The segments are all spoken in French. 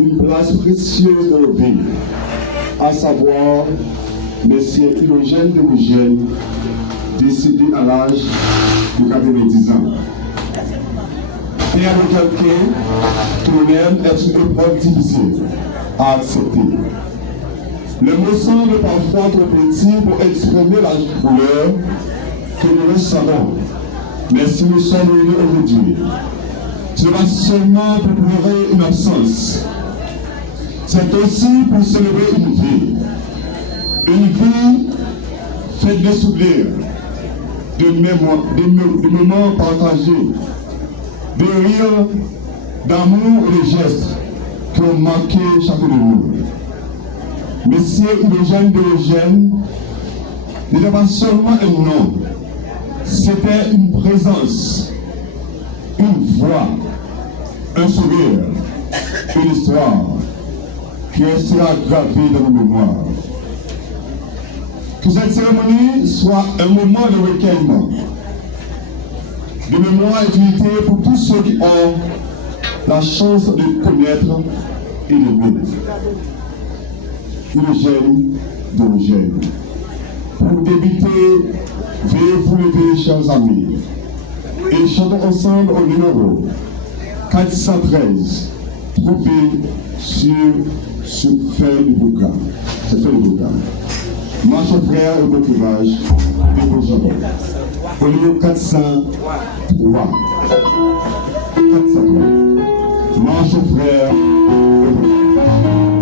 Une place précieuse dans nos vies, à savoir Messieurs Philogène de Rougène, décédé à l'âge de 90 ans. Père de quelqu'un qu'on aime est une épreuve difficile à accepter. Le mot semble parfois trop petit pour exprimer la douleur que nous ressentons. Mais si nous sommes réunis aujourd'hui, ce n'est pas seulement pour pleurer une absence, c'est aussi pour célébrer une vie faite de souvenirs, de moments partagés, de rires, d'amour et de gestes qui ont marqué chacun de nous. Monsieur Philogène de Rougène n'était pas seulement un nom, c'était une présence, une voix, un sourire, une histoire qui restera gravée dans nos mémoires. Que cette cérémonie soit un moment de recueillement, de mémoire et d'unité pour tous ceux qui ont la chance de connaître et d'aimer. Philogène de Rougène. Pour débuter, veuillez vous lever, chers amis, et chantons ensemble au numéro 413, trouvé sur ce feuille de boca. Cette feuille de boca. Marche frère et bon courage et bon jambon. Au numéro 403. 403. Marche frère et bon courage.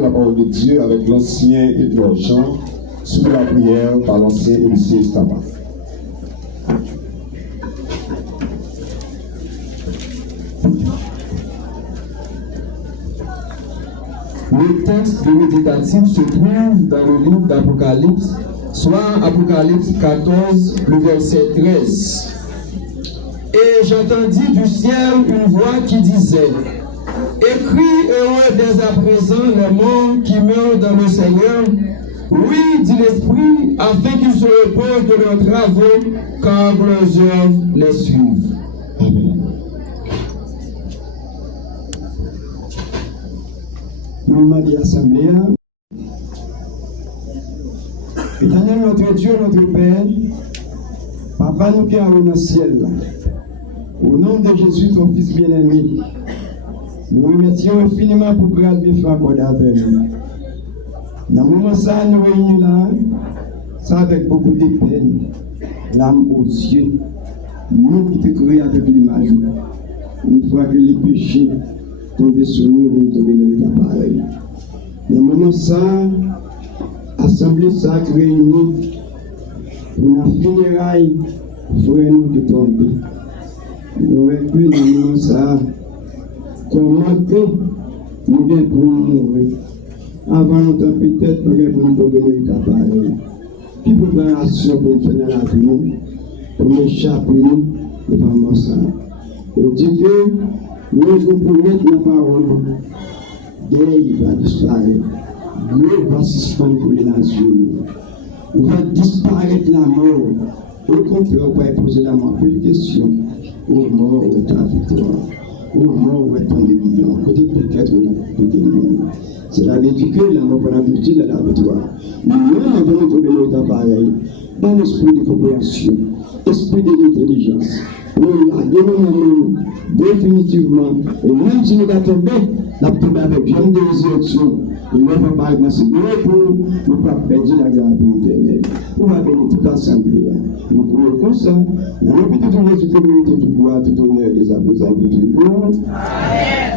écouter la parole de Dieu avec l'ancien Edouard Jean sous la prière par l'ancien Élisée Estaba. Le texte de méditatif se trouve dans le livre d'Apocalypse, soit Apocalypse 14, le verset 13. Et j'entendis du ciel une voix qui disait: écris heureux dès à présent les morts qui meurent dans le Seigneur. Oui, dit l'Esprit, afin qu'ils se reposent de leurs travaux, car leurs œuvres les suivent. Amen. Nous m'a dit assemblée. Éternel notre Dieu, notre Père, Papa nous qui avons dans le ciel, au nom de Jésus, ton Fils bien-aimé, nous remercions infiniment pour grâce bien fait accordée avec nous. Dans le moment ça, nous réunissons là, ça avec beaucoup de peine, l'âme aux yeux, nous qui te créons avec l'image. Une fois que les péchés tombent sur nous, ils tombent dans l'appareil. Dans le moment ça, assemblée ça réunie pour la funéraille, frère nous qui tombent. Nous réclamons dans le moment ça, comment que nous venons pour mourir. Avant longtemps, peut-être, pour nous tomber dans l'appareil. Puis préparation pour faire la vie, pour échapper nous, devant ça. On dit que nous devons mettre la parole. Deuil va disparaître. Dieu va suspendre pour les nations. On va disparaître la mort. Au contraire, on va poser la mort. Plus de questions. Au mort, on est la victoire. Au mort, on est en déguisement. Peut-être on a peut-être. C'est la vérité que la mort, on a vécu de la victoire. Nous avons trouvé notre appareil dans l'esprit de compréhension, esprit de l'intelligence. Nous l'avons définitivement. Et même si nous avons tombé, nous avons tombé avec jeune de résurrection. Nous n'avons pas dans ce bureau pour ne pas perdre la grâce éternelle. Nous avons toute l'assemblée. Nous pouvons comme ça. Nous avons toute la communauté du pouvoir, tout honneur des apôtres du pouvoir. Amen.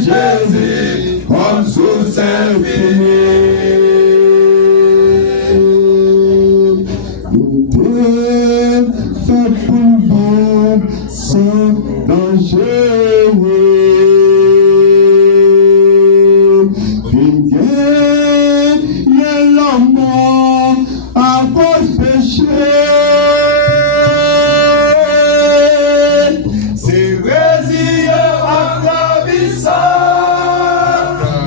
Jésus, Saint-Fini. Nous t'es fait pour vivre sans danger. Y'a la mort à cause péché. C'est résilient à la vie sans.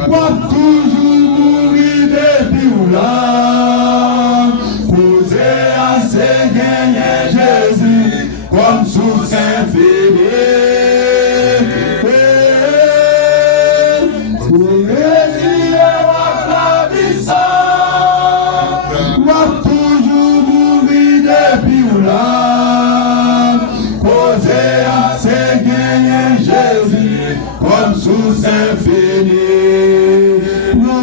Moi toujours mourir depuis là. Poser à ses gagnants Jésus comme sous Saint-Fini. Sous Saint-Fini, le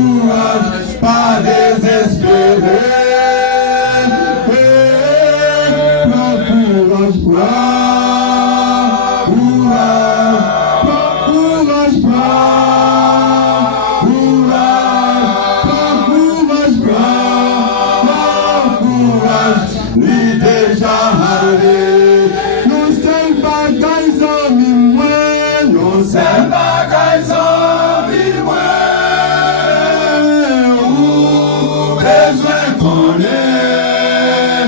courage, pas désespérer, sous Saint-Fini. Nos seuls bagages en vie, ou besoin qu'on ait,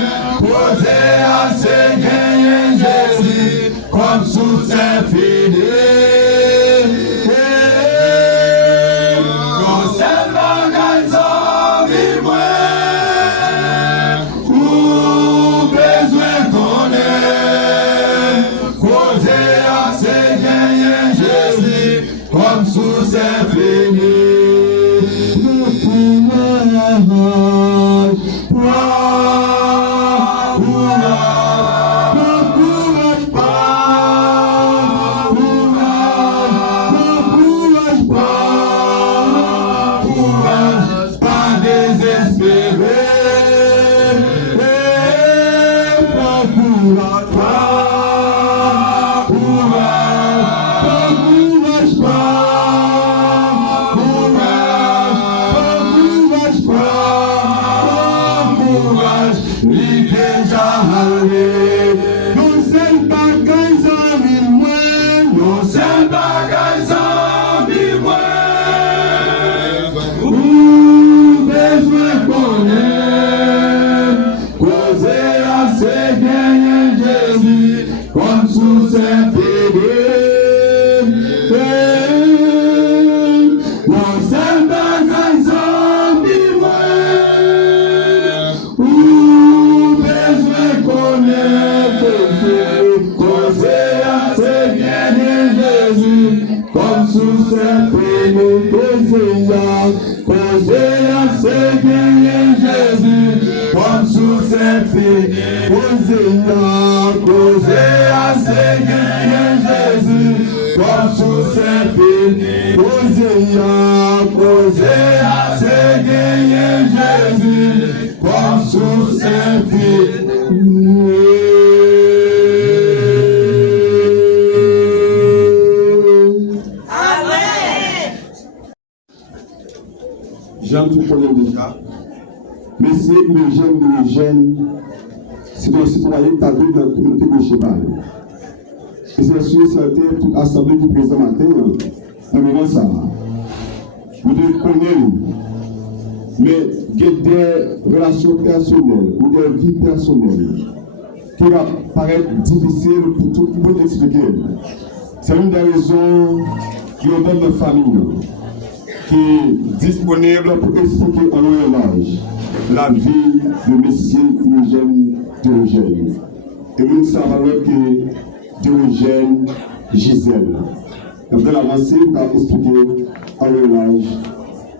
causer à ses gagnants Jésus, comme sous Saint-Fini. Le Jean, tu connais déjà. Mais c'est le jeune, c'est un citoyen qui a vécu dans la communauté de Cheval. Et c'est sûr, c'est toute assemblée du présent matin, dans le moment ça. Vous devez connaître, mais il y a des relations personnelles ou des vies personnelles qui va paraître difficiles pour tout le monde expliquer. C'est une des raisons qui ont dans notre famille qui est disponible pour expliquer en long âge la vie de M. Eugène Diogène. Et nous savons que Diogène Gisèle. Nous allons avancer pour expliquer en long âge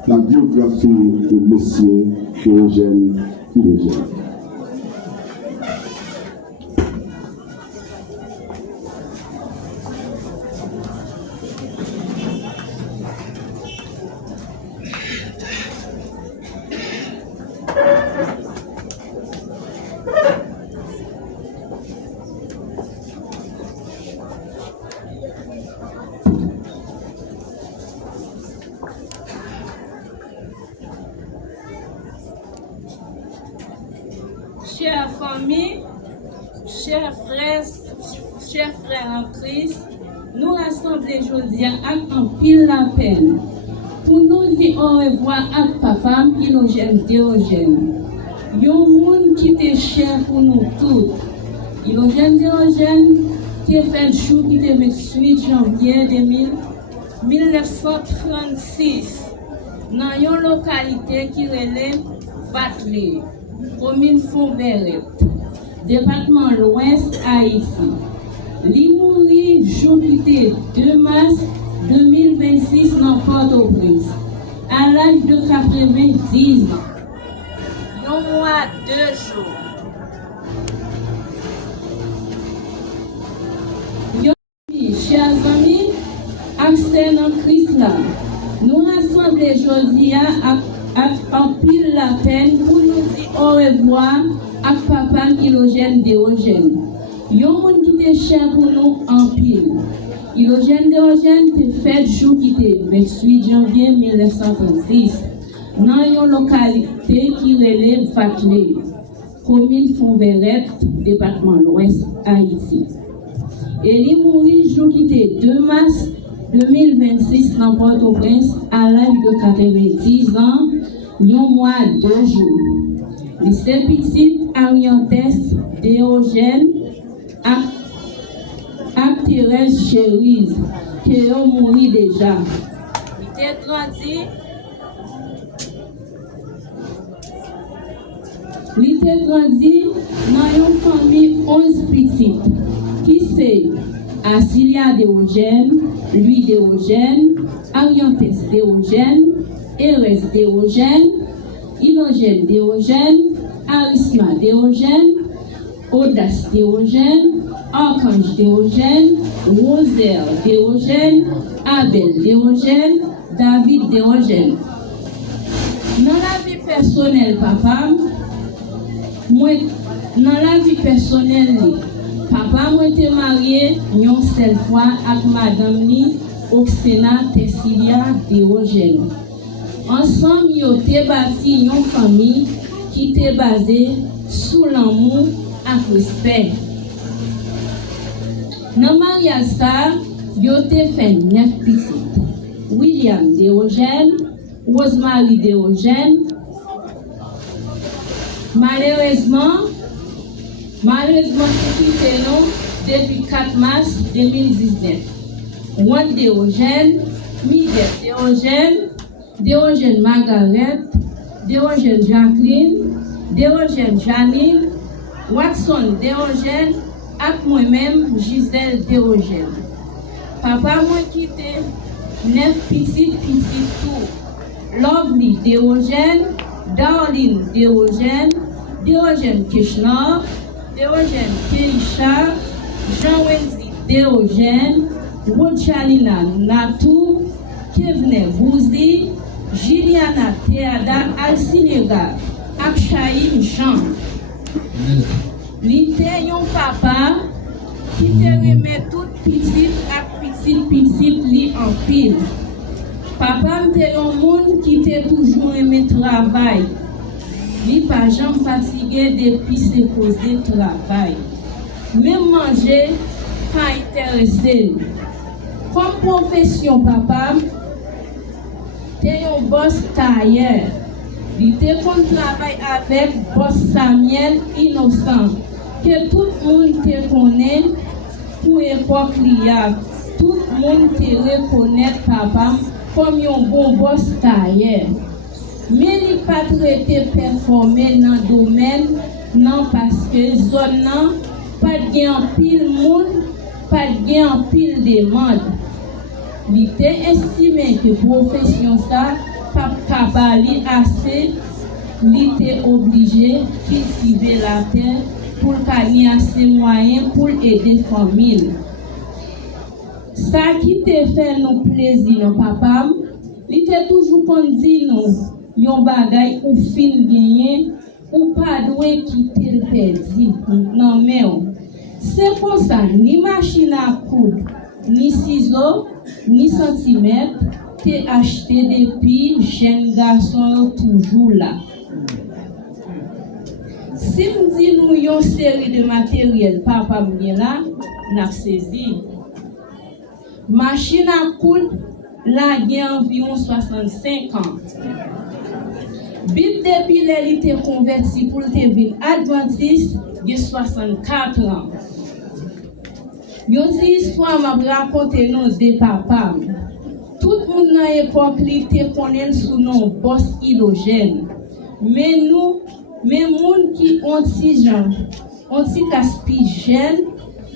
la biographie de M. Eugène Diogène. famille, chers frères en Christ, nous rassemblons aujourd'hui en pile la peine pour nous dire au revoir à papa Ilogène Diogène. Yon monde qui était cher pour nous tous. Ilogène Diogène qui a fait le jour qui était le 28 janvier 1936 dans une localité qui relève Vatlé, commune Fontveret, département l'Ouest, Haïti. Li mouri jour qui était 2 mars 2026 dans Port-au-Prince, à l'âge de 90 ans. Un mois, 2 jours. Chers amis, accès dans Christ là, nous rassemblons aujourd'hui en pile la peine pour nous dire au revoir à papa Ilogène Diogène. Yon moun qui était cher pour nous en pile. Ilogène Diogène te fait jour qui était 28 janvier 1936 dans une localité qui relève Vatlé, commune Fontveret, département l'Ouest, Haïti. Et il mourit jour qui était 2 mars 2026 dans Port-au-Prince à l'âge de 90 ans, un mois, 2 jours. Il s'est petit Ariantès Diogène à Thérèse Chérise, qui a mouru déjà. Il était grandi. Il était grandi dans une famille 11 petites, qui c'est Asilia Diogène, Louis Diogène, Ariantès Diogène, Erès Diogène, Ilogène Diogène, Arisma Diogène, Audace Diogène, Archange Diogène, Rosaire Diogène, Abel Diogène, David Diogène. Dans la vie personnelle, papa, papa moi était marié une seule fois avec madame ni Oxena Tessilia Diogène. Ensemble, ils ont bâti une famille qui était basée sous l'amour et le respect. Dans le mariage, ils ont fait 9 petits. William Diogène, Rosemary Diogène. Malheureusement, quitté nous depuis 4 mars 2019. Juan Diogène, Miguel Diogène, Diogène Margaret, Diogène Jacqueline, Diogène Janine, Watson Diogène, et moi-même Gisèle Diogène. Papa m'a quitté 9 petits tout. Lovely Diogène, Darlene Diogène, Diogène Kirchner, Diogène Keisha, Jean-Wendy Diogène, Wochalina Natou, Kevne Bouzi, Juliana Teada Alcinega, Akchaïm Jean. L'ité yon papa qui te remet toute petite et petite li en pile. Papa m'te yon moun qui te toujours aimé travail. Li pas jamais fatigué depuis se poser travail. Même manger, pas intéressé. Comme profession, papa, t'es un boss tailleur. Il te qu'on travaille avec boss Samuel Innocent. Que tout le monde te connaît pour l'époque liya. Tout le monde te reconnaît, papa, comme un bon boss tailleur. Mais il n'a pas traité performer dans le domaine, non, parce que zone non, pas de gain en pile monde, pas de gain en pile demande. Il était estimé que profession ça, pas cabali assez, il était obligé de cultiver la terre pour gagner assez moyens pour aider la famille. Ça qui te fait nous plaisir, papa, il était toujours qu'on dit nous. Yon bagay ou fin gagné ou pas doué quitter le perdu non mais c'est pour ça ni machine à coudre ni ciseaux ni centimètres t'es acheté depuis jeune garçon toujours là si Si nous disons une série de matériel, papa bien là, n'a saisi. Machine à coudre, là, il y a environ 65 ans. Bip depuis elle était converti pour le TV Adventiste, il y a 64 ans. Yo di histoire m'a raconté nous de papa. Tout le monde dans l'époque était connaît sous nom boss hydrogène. Mais nous, même monde qui ont si gens, ont si caspigène,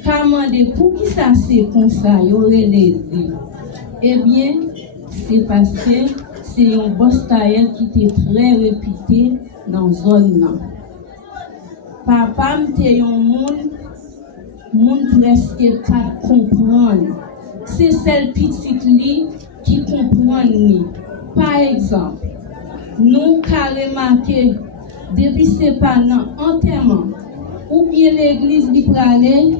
commandé pour qui ça c'est comme ça, y aurait les dit. Eh bien, c'est parce que c'est un boss tailleur qui était très réputé dans la zone là. Papa m'était un monde presque pas comprendre. C'est celle petite li qui comprend ni. Par exemple, nous carrément que depuis c'est pas dans enterrement ou bien l'église li pralé,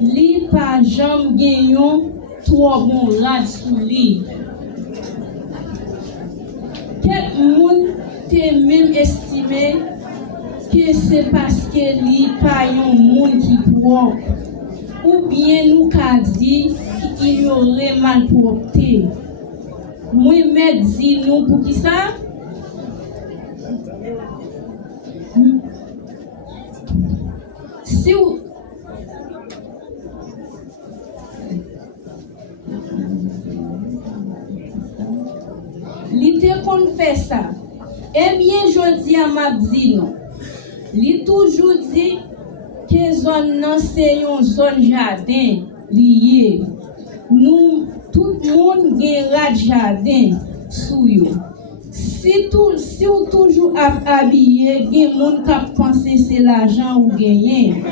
li pas jamais gagnon trop bon rad sous li. Quel monde t'es même estimé que c'est parce que li pas un monde qui propre ou bien nous qu'a dit qu'il y aurait malpropreté. Moi me dit nous pour qui ça? Si vous l'été qu'on fait ça, eh bien je dis à ma dit non. Li toujours dit que zone nan c'est une zone jardin lié. Nous tout le monde gagne jardin sous yo. Si vous toujours habillé, gen monde qui pense c'est l'argent ou gagner.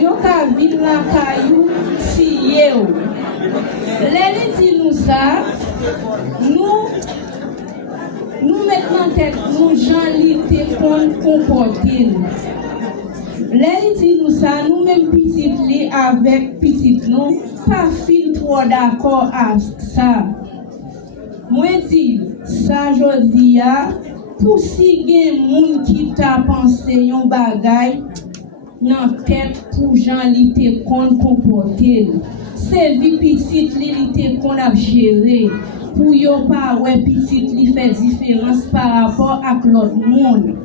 Yo ka vin la caillou si yo. Les dit nous ça, nous mettons en tête nous gens l'été comporter. Les dit nous ça, nous même petite li avec petite nous, pas fil trop d'accord à ça. Moi dis ça jodi a pour si gen moun qui t'a pensé yon bagay nan tête pour gens li te kon comporter. C'est vie petite li te kon a gérer pour yo pas ouais petite li fait différence par rapport à l'autre monde.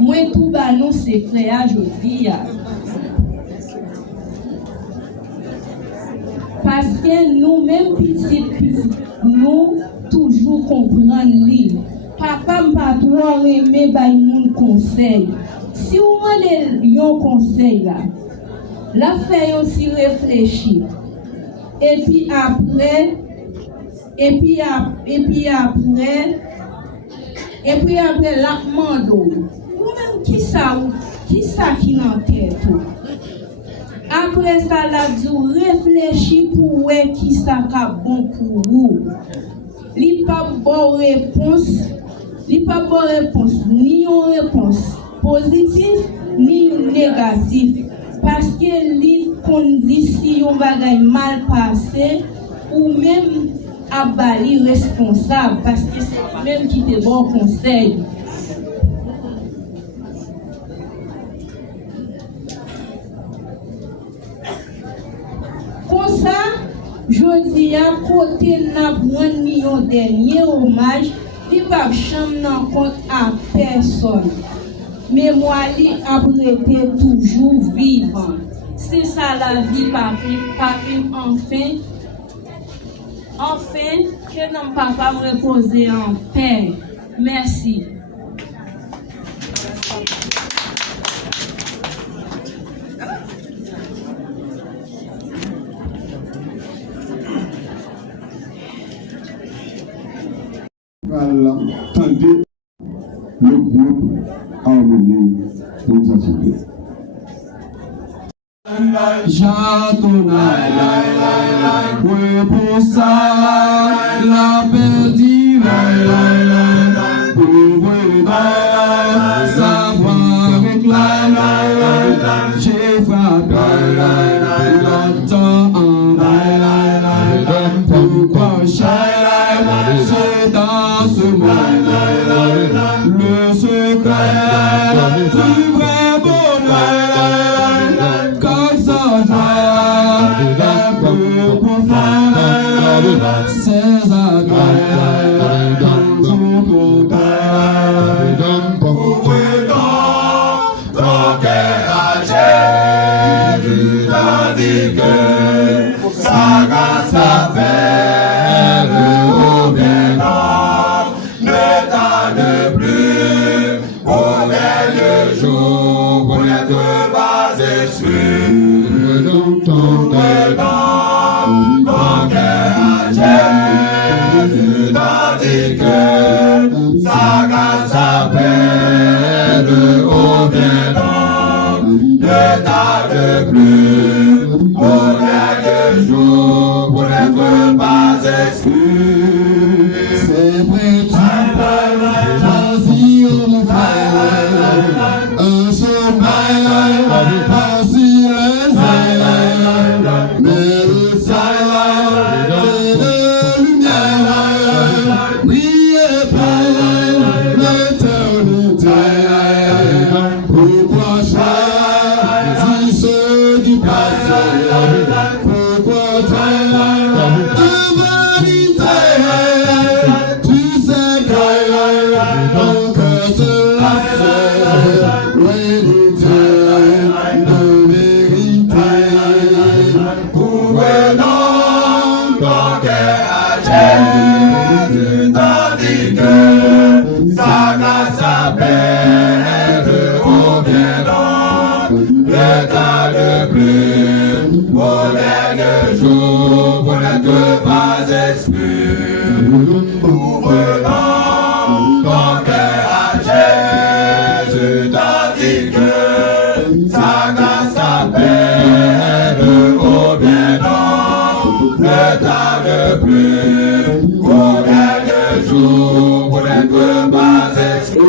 Moi tout ba nous c'est clair jodi a. Parce que nous même petite nous toujours comprendre li. Papa m'a trop aimé bay moun conseil. Si vous demandez un conseil là, la fait aussi réfléchir. Et puis après, la mando. Vous-même qui ça qui dans tête. Après ça, la dit réfléchir pour voir qui ça qui bon pour vous. Li pas bonne réponse, ni une réponse positive ni négative. Parce que li condition yon bagay mal passé ou même abali responsable parce que c'est même qui te bon conseil. Comme ça, je dis à côté n'a prendre un dernier hommage, il va jamais n'en compte à personne. Mais moi, li après toujours vivant. C'est ça la vie, enfin. Enfin, que non papa me reposer en paix. Merci. Tendez le groupe harmonie des associés. J'attendais pour ça la perdue pour savoir avec la j'ai frappé du vrai bonheur, comme ça joie, pour faire ses agrès, dans son côté. Ouvrez donc ton cœur à Jésus, tandis que sa grâce appelle au bien homme, ne tarde plus au dernier jour pour n'être pas exclu. Ton cœur à Jésus, tandis que sa grâce appelle au bien homme, ne tarde plus au dernier jour pour n'être pas exclu. C'est vrai, tu peux choisir mon frère, un chemin facile et sain, mais le saint c'est de lumière, brillez pour l'éternité. Pourquoi choisir ceux qui passent? Pourquoi tant de vanité? Tu sais que ton cœur se lasse, loin de Dieu, de vérité. Ouvrez donc ton cœur à Jésus, tandis que sa grâce appelle au bien homme, ne tarde plus au dernier jour pour n'être pas exclu. Ouvre donc ton cœur à Jésus, tandis que sa grâce appelle au bien homme, ne tarde plus au dernier jour pour n'être pas exclu.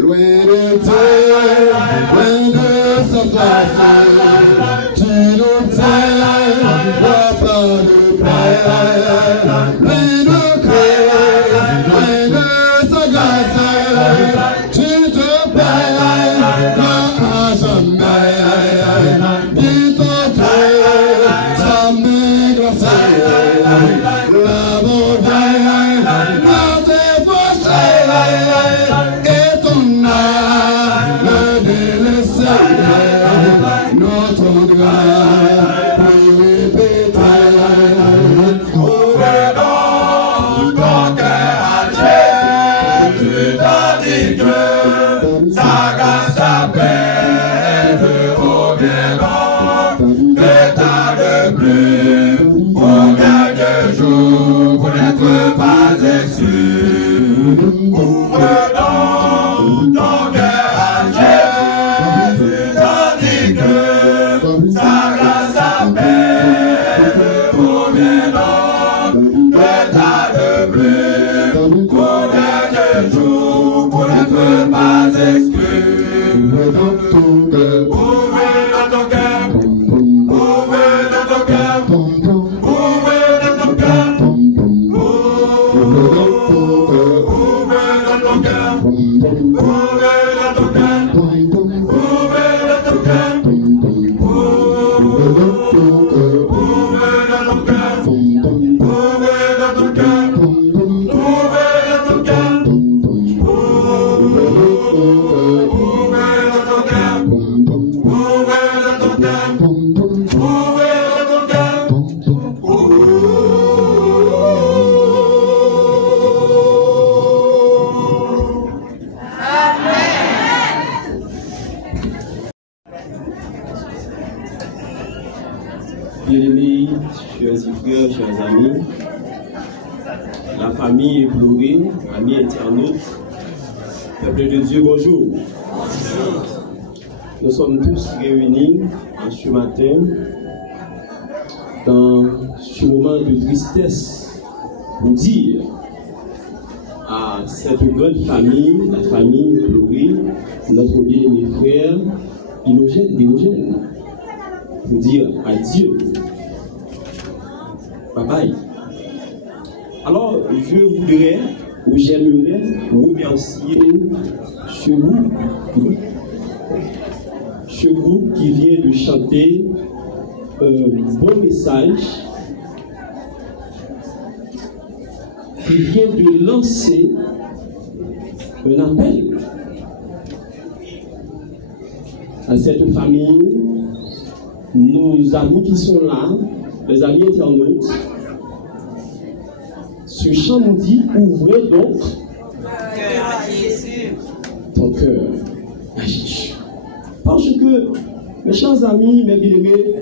Loin de Dieu, loin de sa place, tu nous tiens, vois pas de paix. Loin de Christ, loin de sa grâce, tu te payes à jamais. Bien tenté, sa main glacée, la montagne, la défauchée, et ton âme délaissée, notre grâce pour répéter. Ouvrez donc ton cœur à Jésus, tandis que sa grâce appelle au bien homme, ne tarde plus au dernier jour pour n'être pas exclu. Ouvre donc ton cœur à Jésus, tandis que sa grâce appelle au bien homme, ne tarde plus au dernier jour pour n'être pas exclu. Ouvre donc ton cœur, ouvrez dans ton cœur, ouvrez dans ton cœur, ouvrez dans ton cœur, ouvrez dans ton cœur, ouvrez dans ton cœur, ouvrez dans ton cœur, ouvrez dans ton cœur, ouvrez dans ton cœur, ouvrez dans ton cœur, Bien-aimés, chers frères, chers amis, la famille éplorée, amis internautes, peuple de Dieu, bonjour. Nous sommes tous réunis en ce matin dans ce moment de tristesse pour dire à cette grande famille, la famille éplorée, notre bien-aimé frère Diogène, pour dire adieu. Bye bye. Alors, je voudrais où j'aimerais remercier ce groupe qui vient de chanter un bon message, qui vient de lancer un appel à cette famille, nos amis qui sont là, les amis internautes. Ce chant nous dit, ouvrez donc ton cœur à Jésus. Parce que, mes chers amis, mes bien-aimés,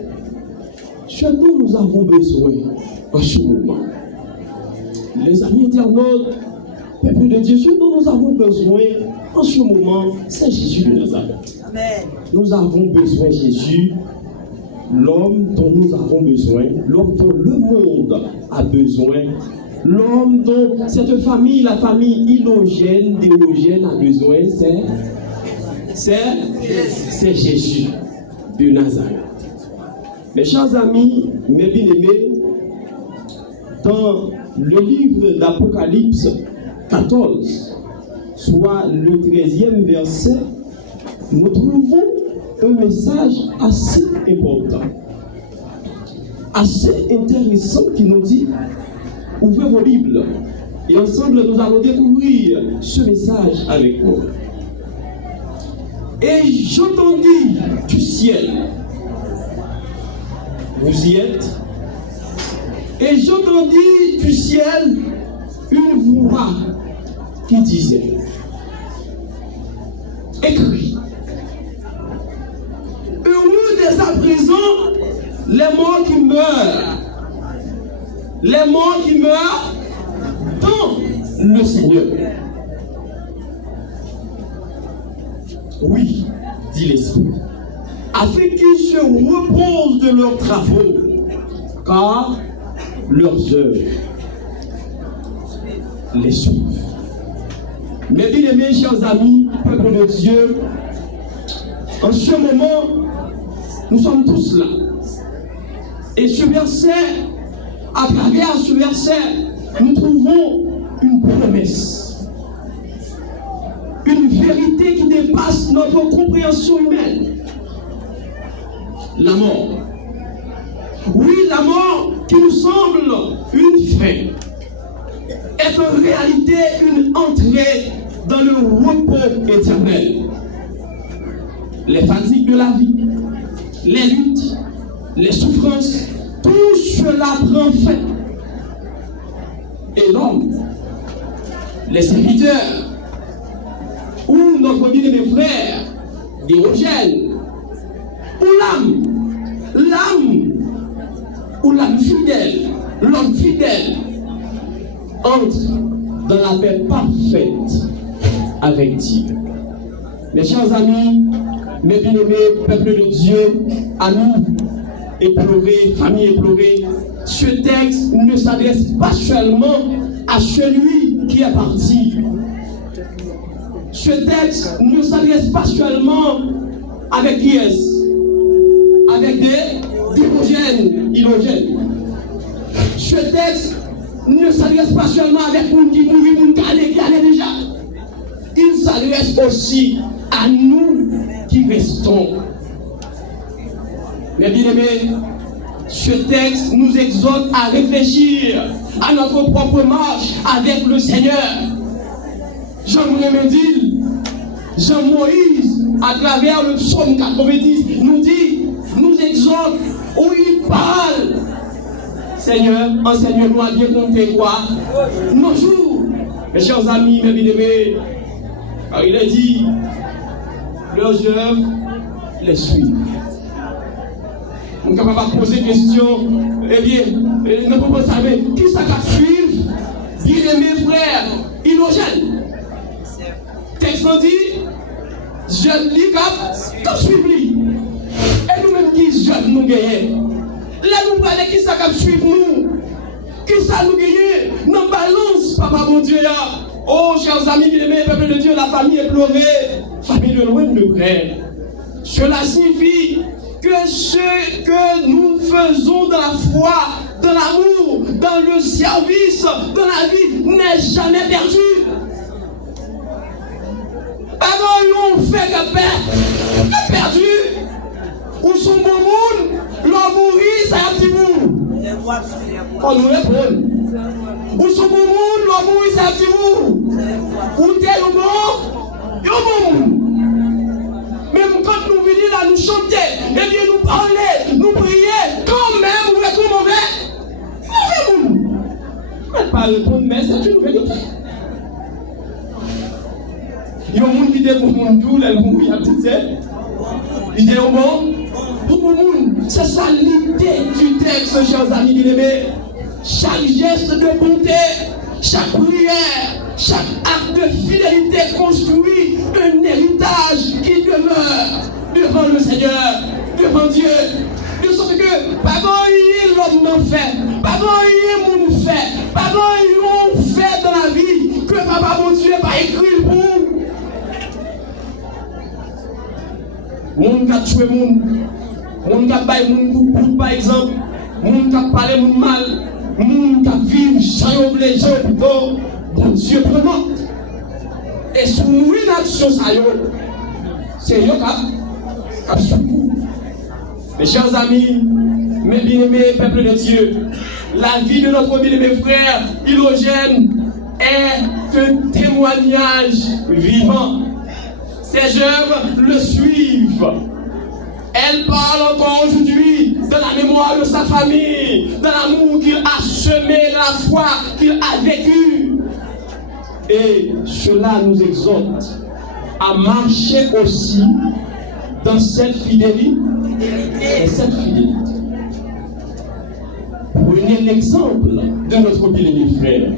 ce dont nous avons besoin en ce moment, les amis internautes, peuple de Dieu, ce dont nous avons besoin en ce moment, c'est Jésus de Nazareth. Amen. Nous avons besoin de Jésus, l'homme dont nous avons besoin, l'homme dont le monde a besoin, l'homme dont cette famille, la famille Ilogène, Théogène a besoin, c'est Jésus de Nazareth. Mes chers amis, mes bien-aimés, dans le livre d'Apocalypse 14, soit le 13e verset, nous trouvons un message assez important, assez intéressant qui nous dit, ouvrez vos Bibles et ensemble nous allons découvrir ce message avec vous. Et j'entendis du ciel, vous y êtes, et j'entendis du ciel une voix qui disait, écrit, heureux dès à présent les morts qui meurent, les morts qui meurent dans le Seigneur. Oui, dit l'Esprit, afin qu'ils se reposent de leurs travaux, car leurs œuvres les suivent. Mes bien-aimés, chers amis, peuple de Dieu, en ce moment, nous sommes tous là. Et ce verset, à travers ce verset, nous trouvons une promesse, une vérité qui dépasse notre compréhension humaine. La mort. Oui, la mort qui nous semble une fin est en réalité une entrée dans le repos éternel. Les fatigues de la vie, les luttes, les souffrances, tout cela prend fin. Et l'homme, les serviteurs, ou notre bien-aimé frère, Théogène, ou l'âme fidèle, l'homme fidèle, entre dans la paix parfaite avec Dieu. Mes chers amis, mes bien-aimés, peuple de Dieu, amis éplorés, famille éplorée, ce texte ne s'adresse pas seulement à celui qui est parti. Ce texte ne s'adresse pas seulement avec qui est-ce? Avec des Ilogènes. Ce texte ne s'adresse pas seulement avec nous qui mourent, qui allaient déjà. Il s'adresse aussi à nous qui restons. Mes bien-aimés, ce texte nous exhorte à réfléchir à notre propre marche avec le Seigneur. Jean-Moïse, à travers le psaume 90, nous exhorte, où il parle. Seigneur, enseigne-nous à bien compter quoi? Nos jours. Mes chers amis, mes bien-aimés, car il a dit, leurs œuvres les suivent. On est capable de poser question, eh bien, ne peut pas savoir qui ça va suivre, bien-aimés frères, Ilogène. Texte dit, je lis comme suivre lui. Et nous-mêmes qui jeunes nous gagnons. Là nous parlons qui ça va suivre nous. Qui ça nous gagne? Non balance, papa mon Dieu. Oh, chers amis bien-aimés, peuple de Dieu, la famille est pleurée, famille de loin de près. Cela signifie que ce que nous faisons dans la foi dans l'amour, dans le service, dans la vie, n'est jamais perdu. Pas on fait que perdu. Ou son bon monde, l'homme mourit, ça a un petit bout. On nous répond. Ou son bon monde, l'homme mourit, ça a un petit bout. Ou t'es au bon, même quand nous venons là, nous chanter, et bien nous parler, nous prier, quand même, vous êtes tout mauvais. Mauvais monde. Mais pas répondre, mais c'est une vérité. Il y a un monde qui dit pour mon tout, là, il y a tout ça. Il dit au bon, pour mon monde, c'est ça l'idée du texte, chers amis bien-aimés. Chaque geste de bonté, chaque prière, chaque acte de fidélité construit un héritage qui demeure devant le Seigneur, devant Dieu. De sorte que, pas l'homme n'en fait, pas mon fait, pas on fait dans la vie que papa mon Dieu va écrire pour nous. Moun qui a tué moun qui a baillé moun coup par exemple, moun qui a parlé moun mal, moun qui a vécu sans les gens plutôt, bon Dieu prenant. Et si nous une action ça c'est yo qui a mes chers amis, mes bien-aimés peuple de Dieu, la vie de notre bien-aimé frère Hydrogène est un témoignage vivant. Ses œuvres le suivent. Elle parle encore aujourd'hui de la mémoire de sa famille, de l'amour qu'il a semé, de la foi qu'il a vécue. Et cela nous exhorte à marcher aussi dans cette fidélité. Et cette fidélité. Prenez l'exemple de notre bien-aimé frère.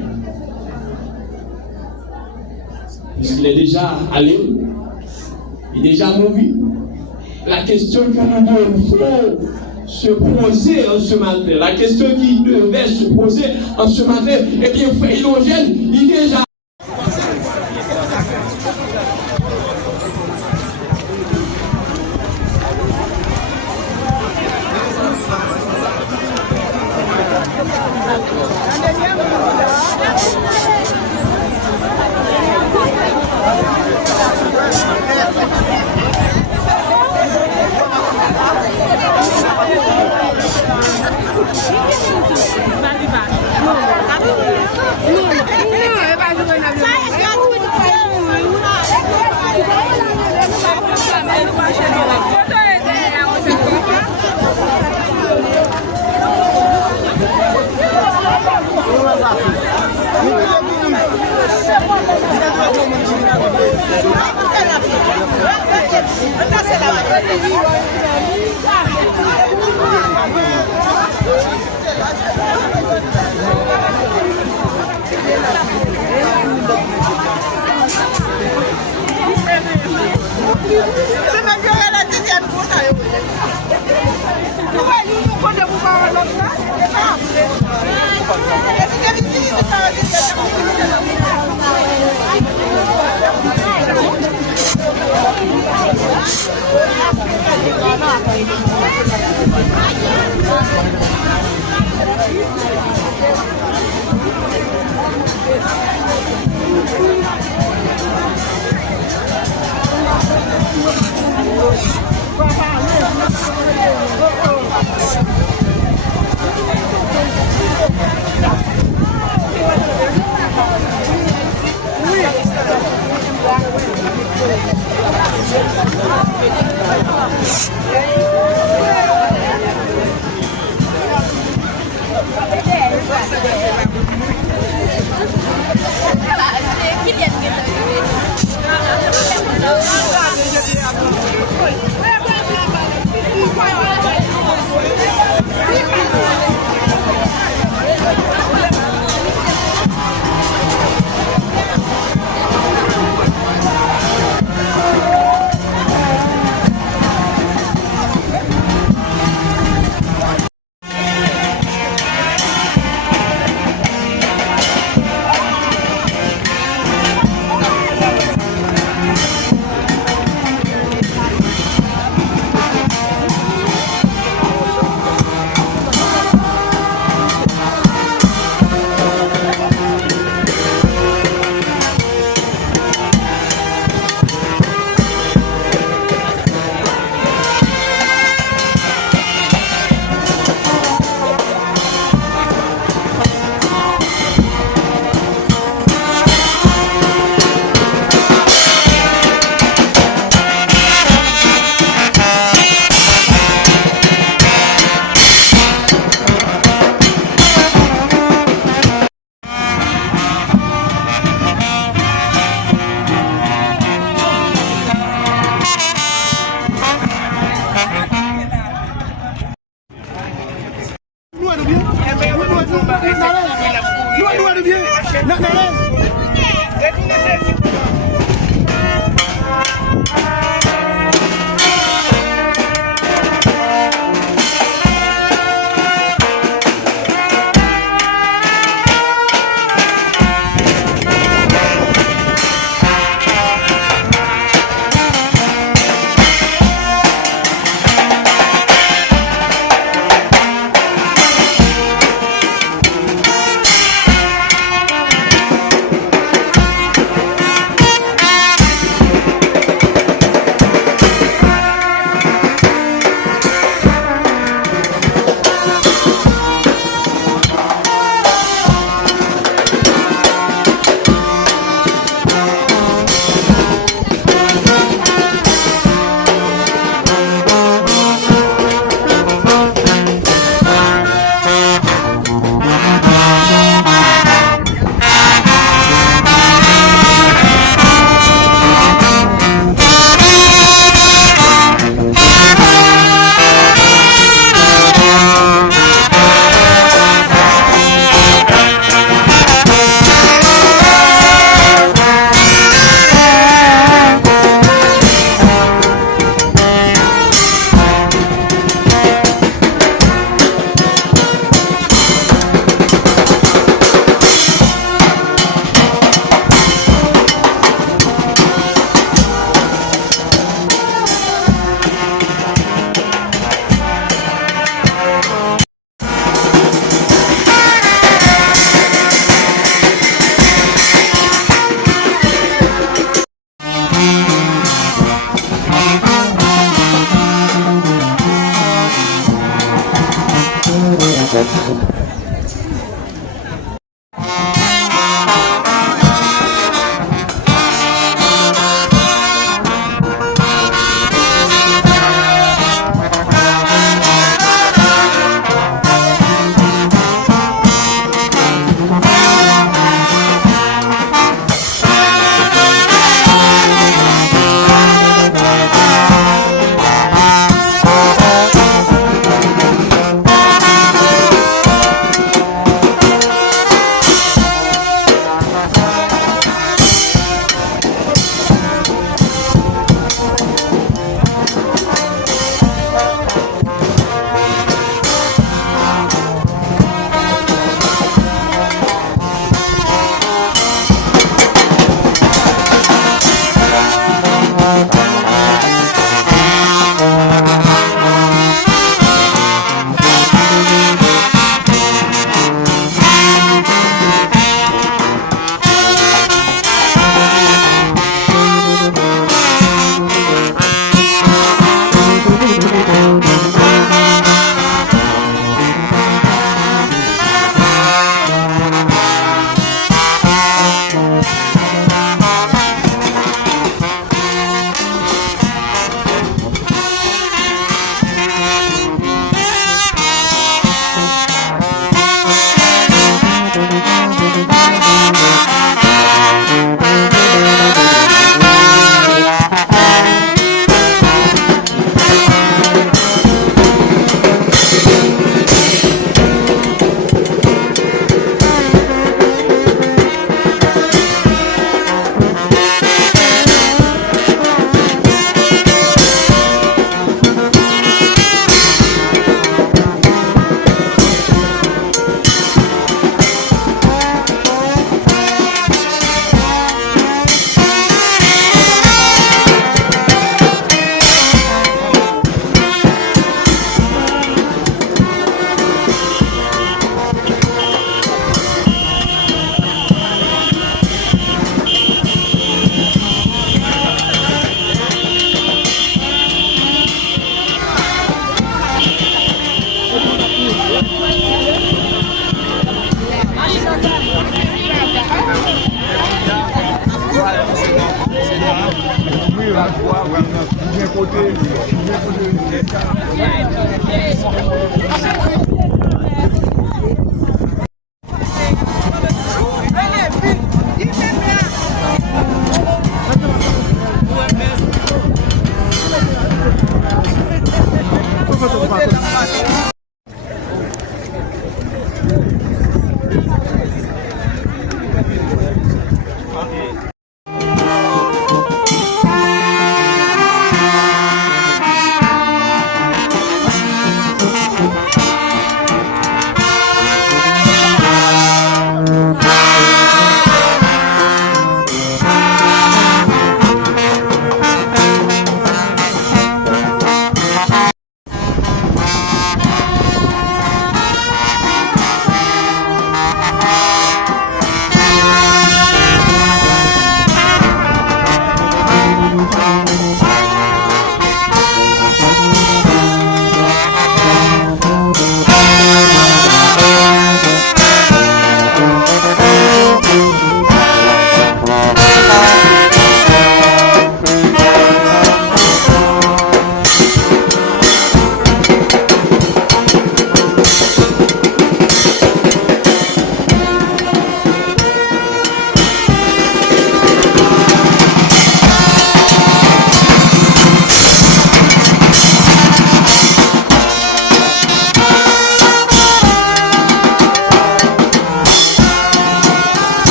Puisqu'il est déjà allé, il est déjà mouru. La question que nous devons se poser en ce matin, la question qui devait se poser en ce matin, eh bien, frère Hydrogène, il est déjà.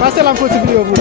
Passez la photo vidéo vous.